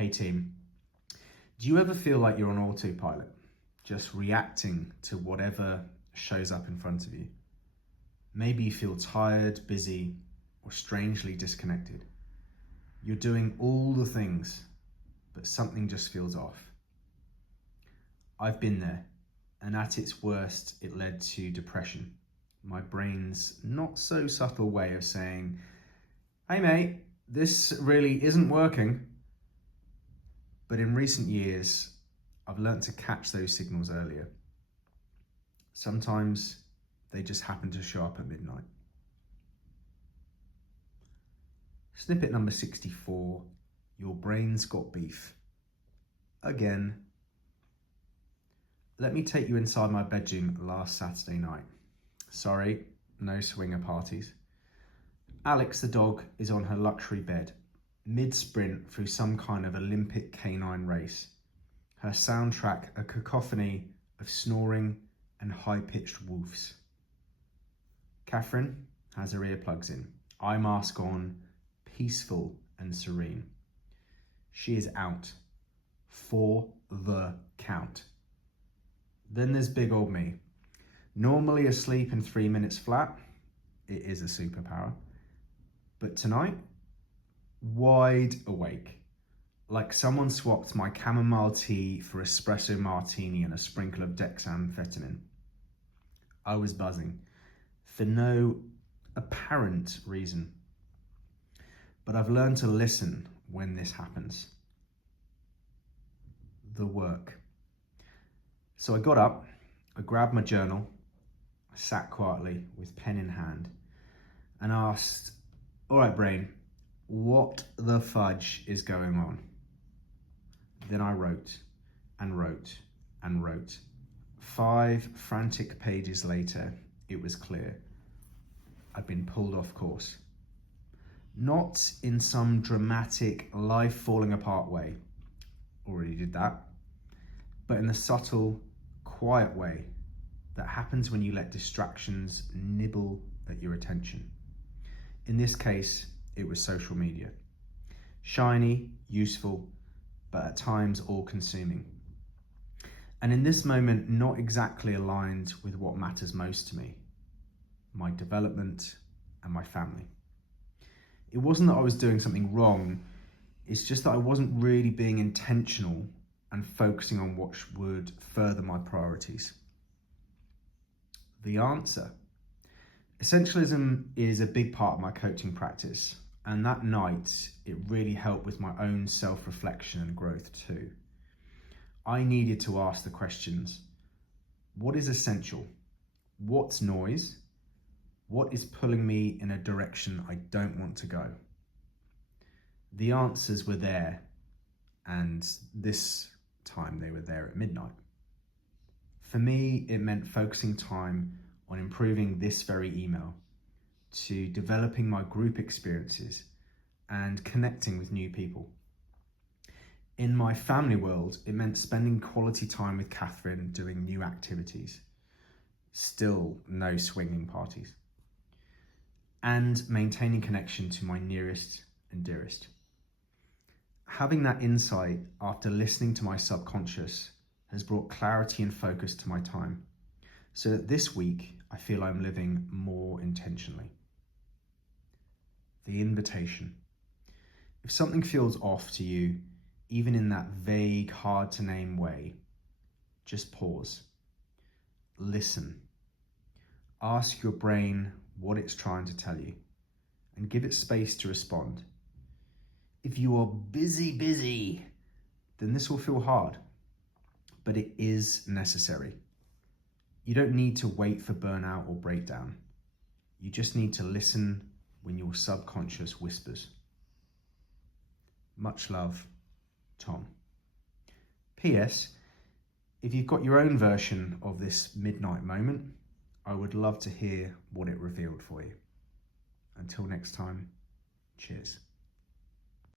Hey team, do you ever feel like you're on autopilot, just reacting to whatever shows up in front of you? Maybe you feel tired, busy, or strangely disconnected. You're doing all the things, but something just feels off. I've been there, and at its worst, it led to depression. My brain's not so subtle way of saying, hey mate, this really isn't working. But in recent years, I've learnt to catch those signals earlier. Sometimes they just happen to show up at midnight. Snippet number 64, your brain's got beef. Again. Let me take you inside my bedroom last Saturday night. Sorry, no swinger parties. Alex the dog is on her luxury bed, mid-sprint through some kind of Olympic canine race. Her soundtrack a cacophony of snoring and high-pitched woofs. Catherine has her earplugs in, eye mask on, peaceful and serene. She is out for the count. Then there's big old me. Normally asleep in 3 minutes flat, it is a superpower. But tonight, wide awake, like someone swapped my chamomile tea for espresso martini and a sprinkle of dexamphetamine. I was buzzing, for no apparent reason. But I've learned to listen when this happens. The work. So I got up, I grabbed my journal, I sat quietly with pen in hand and asked, all right, brain, what the fudge is going on? Then I wrote and wrote and wrote. 5 frantic pages later, it was clear. I'd been pulled off course. Not in some dramatic life falling apart way, already did that, but in the subtle, quiet way that happens when you let distractions nibble at your attention. In this case, it was social media. Shiny, useful, but at times all-consuming. And in this moment, not exactly aligned with what matters most to me, my development and my family. It wasn't that I was doing something wrong, it's just that I wasn't really being intentional and focusing on what would further my priorities. The answer. Essentialism is a big part of my coaching practice, and that night it really helped with my own self-reflection and growth too. I needed to ask the questions, what is essential? What's noise? What is pulling me in a direction I don't want to go? The answers were there, and this time they were there at midnight. For me, it meant focusing time on improving this very email, to developing my group experiences and connecting with new people. In my family world, it meant spending quality time with Catherine doing new activities. Still no swinging parties. And maintaining connection to my nearest and dearest. Having that insight after listening to my subconscious has brought clarity and focus to my time, so that this week I feel I'm living more intentionally. The invitation. If something feels off to you, even in that vague, hard to name way, just pause. Listen. Ask your brain what it's trying to tell you and give it space to respond. If you are busy, then this will feel hard, but it is necessary. You don't need to wait for burnout or breakdown. You just need to listen when your subconscious whispers. Much love, Tom. P.S. If you've got your own version of this midnight moment, I would love to hear what it revealed for you. Until next time, cheers.